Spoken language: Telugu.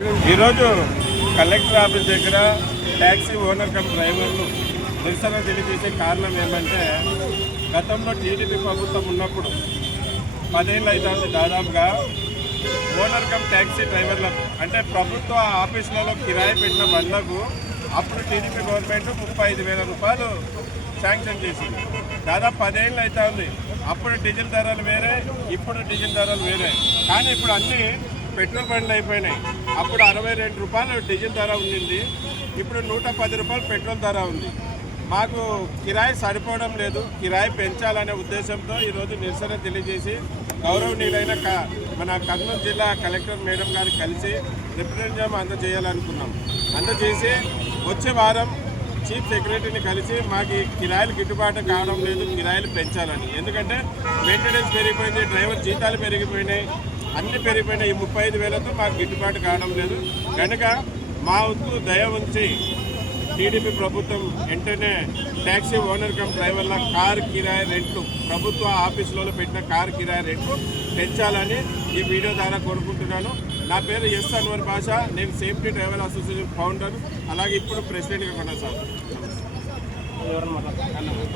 ఈరోజు కలెక్టర్ ఆఫీస్ దగ్గర ట్యాక్సీ ఓనర్ కమ్ డ్రైవర్లు నిరసన తెలియజేసే కారణం ఏమంటే గతంలో టీడీపీ ప్రభుత్వం ఉన్నప్పుడు 10 ఏళ్ళు అవుతుంది దాదాపుగా ఓనర్ కమ్ ట్యాక్సీ డ్రైవర్లకు అంటే ప్రభుత్వ ఆఫీసులలో కిరాయి పెట్టిన బండ్లకు అప్పుడు టీడీపీ గవర్నమెంట్ 35,000 రూపాయలు శాంక్షన్ చేసింది. దాదాపు 10 ఏళ్ళు అవుతుంది. అప్పుడు డీజిల్ ధరలు వేరే, ఇప్పుడు డీజిల్ ధరలు వేరే. కానీ ఇప్పుడు అన్నీ పెట్రోల్ బండ్లు అయిపోయినాయి. అప్పుడు 62 రూపాయలు డీజిల్ ధర ఉండింది, ఇప్పుడు 110 రూపాయలు పెట్రోల్ ధర ఉంది. మాకు కిరాయి సరిపోవడం లేదు, కిరాయి పెంచాలనే ఉద్దేశంతో ఈరోజు నిరసన తెలియజేసి గౌరవనీయులైన మన కర్నూలు జిల్లా కలెక్టర్ మేడం గారికి కలిసి రిప్రజెంటేటివ్ అందజేయాలనుకున్నాం. అందజేసి వచ్చే వారం చీఫ్ సెక్రటరీని కలిసి మాకు కిరాయిలు గిట్టుబాటు కావడం లేదు, కిరాయిలు పెంచాలని. ఎందుకంటే మెయింటెనెన్స్ పెరిగిపోయింది, డ్రైవర్ జీతాలు పెరిగిపోయినాయి, అన్నీ పెరిగిపోయినాయి. ఈ 35,000తో మాకు గిట్టుబాటు కావడం లేదు. కనుక మా వంతు దయ ఉంచి టీడీపీ ప్రభుత్వం వెంటనే ట్యాక్సీ ఓనర్ కమ్ డ్రైవర్ల కారు కిరాయి రెంట్లు, ప్రభుత్వ ఆఫీసులలో పెట్టిన కారు కిరాయి రెంట్లు పెంచాలని ఈ వీడియో ద్వారా కోరుకుంటున్నాను. నా పేరు ఎస్ అన్వర్ బాషా, నేను సేఫ్టీ డ్రైవర్ అసోసియేషన్ ఫౌండర్, అలాగే ఇప్పుడు ప్రెసిడెంట్గా కొనసాగుతున్నాను.